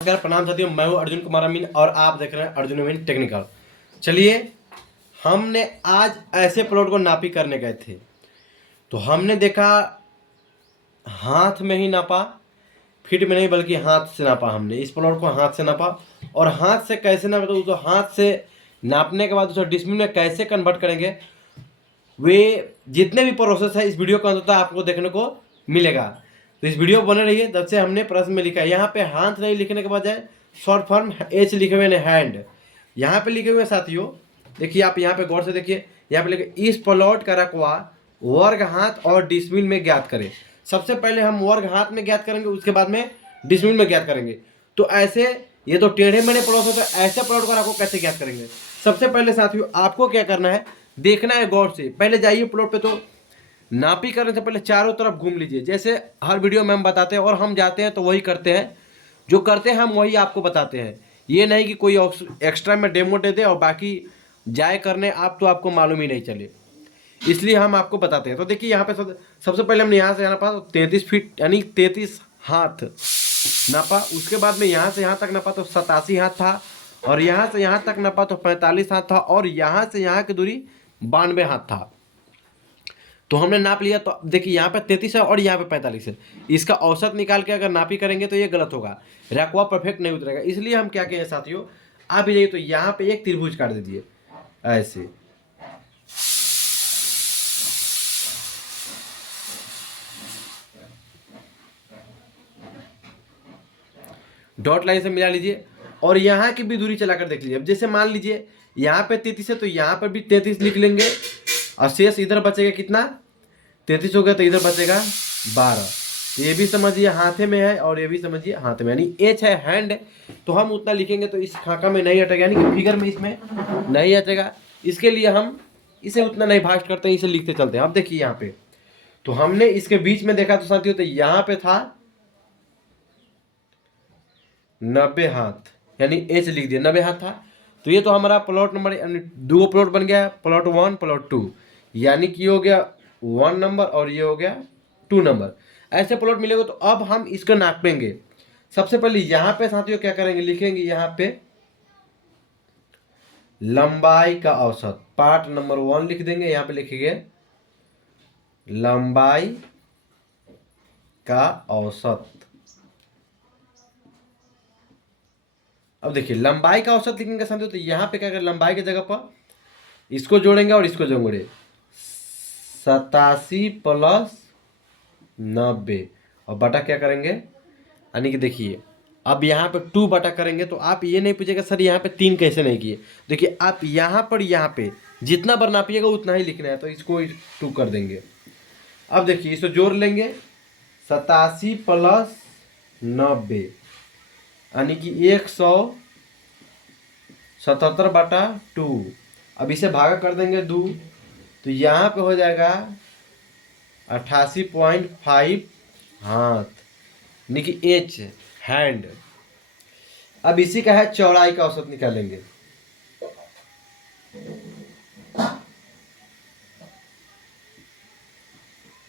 नमस्कार, प्रणाम साथियों। मैं हूं अर्जुन कुमार अमीन और आप देख रहे हैं अर्जुन अमीन टेक्निकल। चलिए, हमने आज ऐसे प्लॉट को नापी करने गए थे तो हमने देखा हाथ में ही नापा, फीट में नहीं बल्कि हाथ से नापा। हमने इस प्लॉट को हाथ से नापा और हाथ से कैसे नापा, तो उसको हाथ से नापने के बाद उसे डिसमिल में कैसे कन्वर्ट करेंगे, वे जितने भी प्रोसेस है इस वीडियो के अंततः आपको देखने को मिलेगा। तो इस वीडियो बने रहिए। जब से हमने प्रश्न में लिखा है, यहाँ पे हाथ नहीं लिखने के बजाय शॉर्ट फॉर्म एच लिखे हुए हैं, हैंड यहाँ पे लिखे हुए हैं। साथियों देखिए, आप यहाँ पे गौर से देखिए, यहाँ पे लिखे इस प्लॉट का रकबा वर्ग हाथ और डिसमिल में ज्ञात करें। सबसे पहले हम वर्ग हाथ में ज्ञात करेंगे, उसके बाद में डिसमिल में ज्ञात करेंगे। तो ऐसे ये तो टेढ़े मेढ़े प्लॉट होते हैं, ऐसे प्लॉट का रकबा कैसे ज्ञात करेंगे। सबसे पहले साथियों आपको क्या करना है, देखना है गौर से। पहले जाइए प्लॉट पे, तो नापी करने से पहले चारों तरफ घूम लीजिए। जैसे हर वीडियो में हम बताते हैं और हम जाते हैं तो वही करते हैं, जो करते हैं हम वही आपको बताते हैं। ये नहीं कि कोई एक्स्ट्रा में डेमो दे दे और बाकी जाए करने आप, तो आपको मालूम ही नहीं चले, इसलिए हम आपको बताते हैं। तो देखिए यहाँ पे सबसे पहले हमने यहाँ से यहाँ नापा, 33 फीट यानी 33 हाथ नापा। उसके बाद में यहाँ से यहाँ तक नापा तो 87 हाथ था, और यहाँ से यहाँ तक नापा तो 45 हाथ था, और यहाँ से यहाँ की दूरी 92 हाथ था। तो हमने नाप लिया। तो देखिए यहाँ पे 33 है और यहाँ पे 45 है। इसका औसत निकाल के अगर नापी करेंगे तो ये गलत होगा, रकबा परफेक्ट नहीं उतरेगा। इसलिए हम क्या कहें साथियों, आप भी जाइए तो यहाँ पे एक त्रिभुज काट दीजिए ऐसे। डॉट लाइन से मिला लीजिए और यहाँ की भी दूरी चलाकर देख लीजिए। अब जैसे मान लीजिए यहाँ पे 33 है तो यहाँ पर भी 33 लिख लेंगे, और शेष इधर बचेगा कितना, 33 हो गया तो इधर बचेगा 12। तो ये भी समझिए हाथे में है और ये भी समझिए हाथ में, यानी एच है, हैंड। तो हम उतना लिखेंगे तो इस खाका में नहीं हटेगा, यानी कि फिगर में इसमें नहीं हटेगा। इसके लिए हम इसे उतना नहीं भास्ट करते हैं, इसे लिखते चलते हैं। अब देखिए यहाँ पे तो हमने इसके बीच में देखा तो साथियों, तो यहाँ पे था 90 हाथ, यानी एच लिख दिया, 90 हाथ था। तो ये तो हमारा प्लॉट नंबर, यानी दो प्लॉट बन गया, प्लॉट 1 प्लॉट 2, यानी कि हो गया 1 नंबर और ये हो गया 2 नंबर। ऐसे प्लॉट मिलेगा। तो अब हम इसको नापेंगे। सबसे पहले यहाँ पे साथियों क्या करेंगे, लिखेंगे यहाँ पे लंबाई का औसत, पार्ट नंबर 1 लिख देंगे। यहाँ पे लिखेंगे लंबाई का औसत। अब देखिए लंबाई का औसत लिखेंगे साथियों, तो यहाँ पे क्या करें, लंबाई की जगह पर इसको जोड़ेंगे और इसको जोड़ेंगे, 87 प्लस 90 और बटा क्या करेंगे, यानी कि देखिए अब यहाँ पे 2 बटा करेंगे। तो आप ये नहीं पूछेगा सर यहाँ पे 3 कैसे नहीं किए। देखिए आप यहाँ पर यहाँ पे जितना बार नापिएगा उतना ही लिखना है, तो इसको 2 कर देंगे। अब देखिए इसको जोड़ लेंगे, 87 प्लस 90 यानी कि 177 बटा 2। अब इसे भागा कर देंगे 2, तो यहाँ पे हो जाएगा 88.5 हाथ, यानी कि एच, हैंड। अब इसी का है चौड़ाई का औसत निकालेंगे।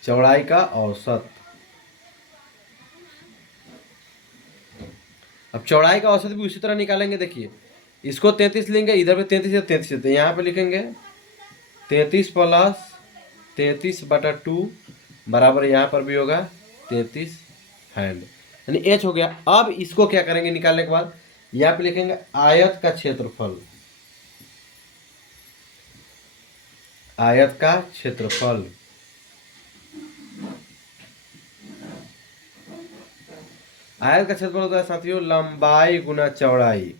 चौड़ाई का औसत, अब चौड़ाई का औसत भी उसी तरह निकालेंगे। देखिए इसको 33 लेंगे, इधर पे 33 है, 33 है, तो यहाँ पे लिखेंगे 33 प्लस 33 बटा 2 बराबर यहाँ पर भी होगा 33 हैंड, यानी एच हो गया। अब इसको क्या करेंगे निकालने के बाद, यहाँ पे लिखेंगे आयत का क्षेत्रफल, आयत का क्षेत्रफल। आयत का क्षेत्रफल होता है साथियों लंबाई गुना चौड़ाई।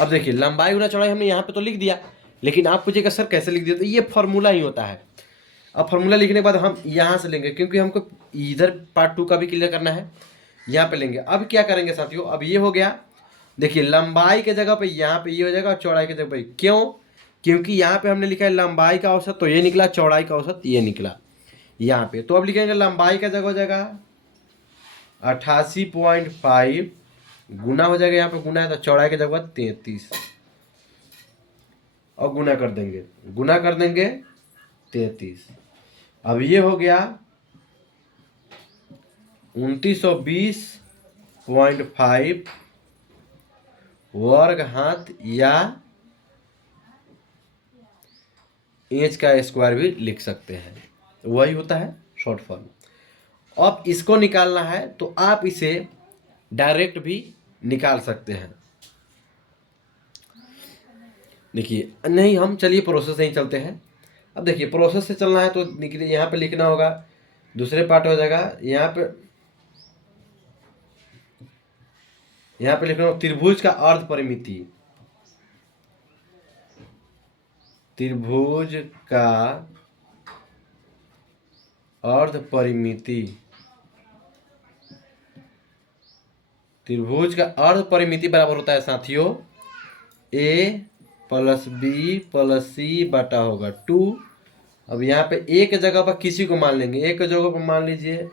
अब देखिए लंबाई गुना चौड़ाई हमने यहाँ पे तो लिख दिया, लेकिन आप पूछिएगा सर कैसे लिख दिया, तो ये फॉर्मूला ही होता है। अब फॉर्मूला लिखने के बाद हम यहाँ से लेंगे, क्योंकि हमको इधर पार्ट 2 का भी क्लियर करना है, यहाँ पे लेंगे। अब क्या करेंगे साथियों, अब ये हो गया। देखिए लंबाई के जगह पे यहाँ पे ये हो जाएगा और चौड़ाई के जगह पे, क्यों, क्योंकि यहाँ पे हमने लिखा है लंबाई का औसत, तो ये निकला, चौड़ाई का औसत ये निकला यहाँ पे। तो अब लिखेंगे लंबाई का जगह हो जाएगा 88.5 गुना हो जाएगा, यहाँ पे गुना है तो चौड़ाई की जगह 33 और गुना कर देंगे 33। अब ये हो गया 2920.5 वर्ग हाथ या इंच का स्क्वायर भी लिख सकते हैं, वही होता है शॉर्ट फॉर्म। अब इसको निकालना है तो आप इसे डायरेक्ट भी निकाल सकते हैं। देखिए, नहीं हम चलिए प्रोसेस से ही चलते हैं। अब देखिए प्रोसेस से चलना है तो निकलिए, यहाँ पे लिखना होगा, दूसरे पार्ट हो जाएगा यहाँ पे लिखना होगा त्रिभुज का अर्ध परिमिति। त्रिभुज का अर्ध परिमिति, त्रिभुज का अर्ध परिमिति बराबर होता है साथियों a प्लस बी प्लस सी बटा होगा 2। अब यहाँ पे a के जगह पर किसी को मान लेंगे, a के जगह पर मान लीजिए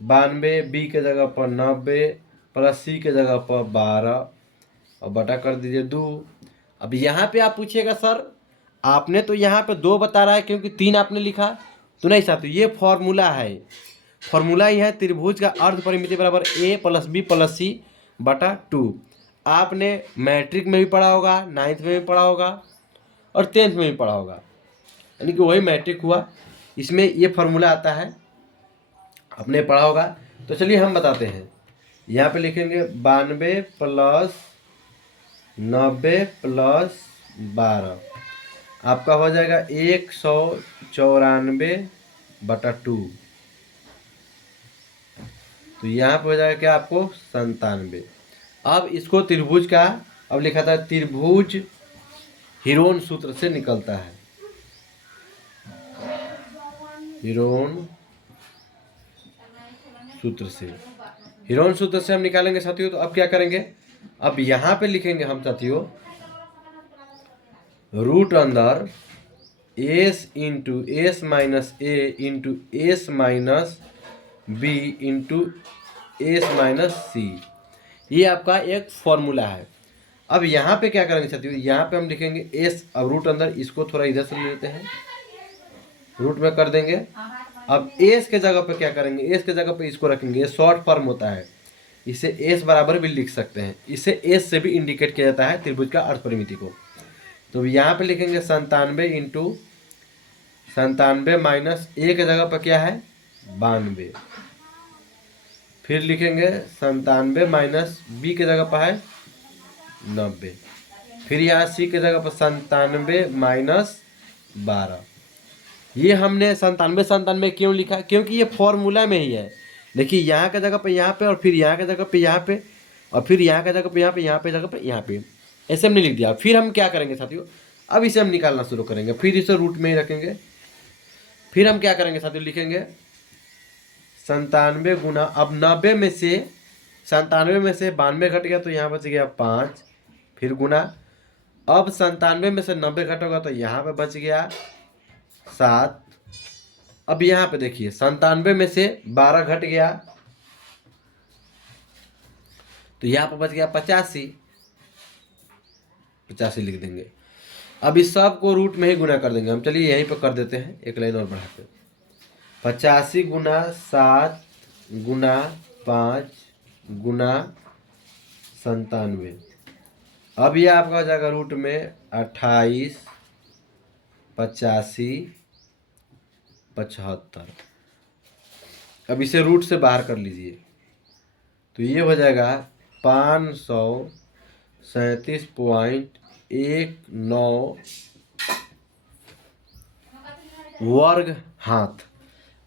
92, b के जगह पर 90 प्लस c के जगह पर 12 और बटा कर दीजिए 2। अब यहाँ पे आप पूछिएगा सर आपने तो यहाँ पे 2 बता रहा है क्योंकि 3 आपने लिखा, तो नहीं साथियों ये फॉर्मूला है, फॉर्मूला ही है त्रिभुज का अर्ध परिमिति बराबर a प्लस बी प्लस सी बटा 2। आपने मैट्रिक में भी पढ़ा होगा, 9th में भी पढ़ा होगा और 10th में भी पढ़ा होगा, यानी कि वही मैट्रिक हुआ, इसमें ये फार्मूला आता है, आपने पढ़ा होगा। तो चलिए हम बताते हैं, यहाँ पे लिखेंगे 92 प्लस 90 प्लस 12 आपका हो जाएगा 194 बटा 2। तो यहाँ पे हो जाएगा क्या आपको 97। अब इसको त्रिभुज का, अब लिखा था त्रिभुज हीरोन सूत्र से निकलता है, हीरोन सूत्र से, हीरोन सूत्र से हम निकालेंगे साथियों। तो अब क्या करेंगे, अब यहाँ पे लिखेंगे हम साथियों रूट अंदर S into S minus A into S minus B into S minus C, ये आपका एक फॉर्मूला है। अब यहाँ पे क्या करेंगे साथियों, यहाँ पे हम लिखेंगे एस, अब रूट अंदर इसको थोड़ा इधर से ले लेते हैं, रूट में कर देंगे। अब एस के जगह पे क्या करेंगे, एस के जगह पे इसको रखेंगे, ये शॉर्ट फॉर्म होता है, इसे एस बराबर भी लिख सकते हैं, इसे एस से भी इंडिकेट किया जाता है त्रिभुज का अर्ध परिमिति को। तो यहाँ पे लिखेंगे 97 इंटू 97 माइनस ए के जगह पर क्या है 92, फिर लिखेंगे 97 माइनस बी के जगह पर है 90, फिर यहाँ सी के जगह पर 97 माइनस 12। ये हमने 97 क्यों लिखा, क्योंकि ये फॉर्मूला में ही है। देखिए यहाँ के जगह पे यहाँ पे, और फिर यहाँ के जगह पे यहाँ पे, और फिर यहाँ के जगह पे यहाँ पे, यहाँ पे जगह पे यहाँ पे, ऐसे हमने लिख दिया। फिर हम क्या करेंगे साथियों, अब इसे हम निकालना शुरू करेंगे, फिर इसे रूट में ही रखेंगे। फिर हम क्या करेंगे साथियों, लिखेंगे 97 गुना, अब 90 में से 97 में से 92 घट गया तो यहाँ बच गया 5, फिर गुना, अब 97 में से 90 घटेगा तो यहाँ पे बच गया 7। अब यहाँ पे देखिए 97 में से 12 घट गया तो यहाँ पे बच गया 85, 85 लिख देंगे। अब इस सब को रूट में ही गुना कर देंगे हम, चलिए यहीं पे कर देते हैं, एक लाइन और बढ़ाते, 85 गुना 7 गुना 5 गुना 97। अब ये आपका हो जाएगा रूट में 28 85 75। अब इसे रूट से बाहर कर लीजिए तो ये हो जाएगा 537.19 वर्ग हाथ।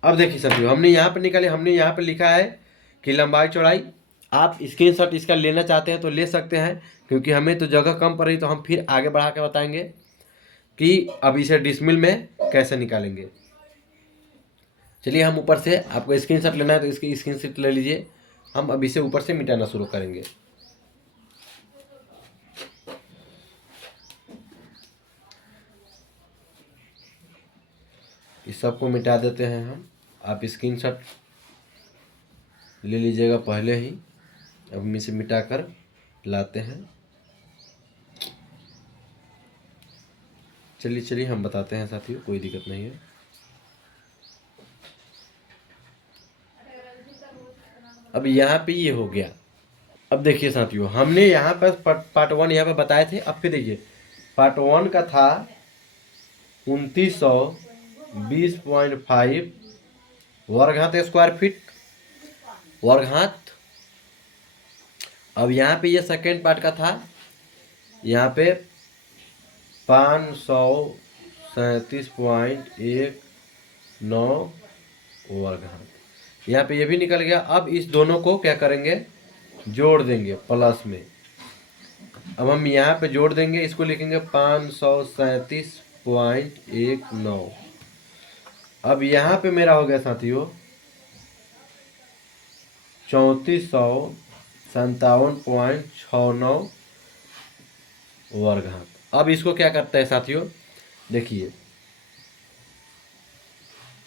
अब देखिए साथियों हमने यहाँ पे निकाले, हमने यहाँ पे लिखा है कि लंबाई चौड़ाई, आप स्क्रीनशॉट इसका लेना चाहते हैं तो ले सकते हैं, क्योंकि हमें तो जगह कम पड़ रही, तो हम फिर आगे बढ़ा के बताएंगे कि अब इसे डिसमिल में कैसे निकालेंगे। चलिए हम ऊपर से, आपको स्क्रीनशॉट लेना है तो इसकी स्क्रीनशॉट ले लीजिए, हम अब इसे ऊपर से मिटाना शुरू करेंगे। इस सबको मिटा देते हैं हम, आप स्क्रीनशॉट ले लीजिएगा पहले ही, अब हम इसे मिटा कर लाते हैं। चलिए हम बताते हैं साथियों, कोई दिक्कत नहीं है। अब यहाँ पे ये हो गया। अब देखिए साथियों, हमने यहाँ पर पार्ट 1 यहाँ पर बताए थे। अब फिर देखिए पार्ट 1 का था 2920.5 वर्गघात स्क्वायर फीट वर्गघात। अब यहाँ पे ये सेकेंड पार्ट का था, यहाँ पे 537.19 वर्गघात। यहाँ पे ये भी निकल गया। अब इस दोनों को क्या करेंगे, जोड़ देंगे प्लस में। अब हम यहाँ पे जोड़ देंगे, इसको लिखेंगे 537.19। अब यहाँ पे मेरा हो गया साथियों 3457.69 वर्गघात। अब इसको क्या करते हैं साथियों, देखिए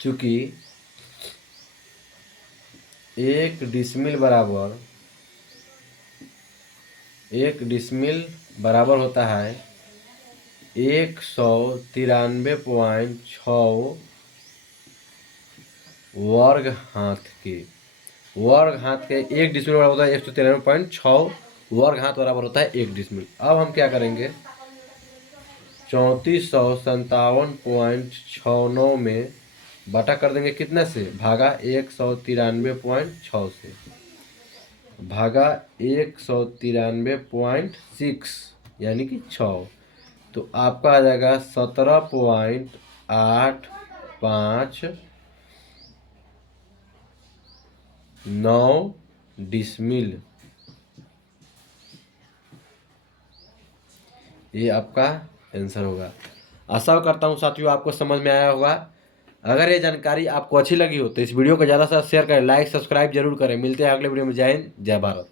चूंकि 1 डिसमिल बराबर होता है 193.6 वर्गघात के। 1 डिसमिल बराबर होता है 193.6 वर्गघात बराबर होता है 1 डिसमिल। अब हम क्या करेंगे, 3457.69 में बटा कर देंगे कितने से, भागा 193.6 से, भागा 193.6 यानी कि 6, तो आपका आ जाएगा 17.85 डिसमिल। ये आपका आंसर होगा। आशा करता हूँ साथियों आपको समझ में आया होगा। अगर ये जानकारी आपको अच्छी लगी हो तो इस वीडियो को ज़्यादा से ज़्यादा शेयर करें, लाइक सब्सक्राइब जरूर करें। मिलते हैं अगले वीडियो में। जय हिंद, जय भारत।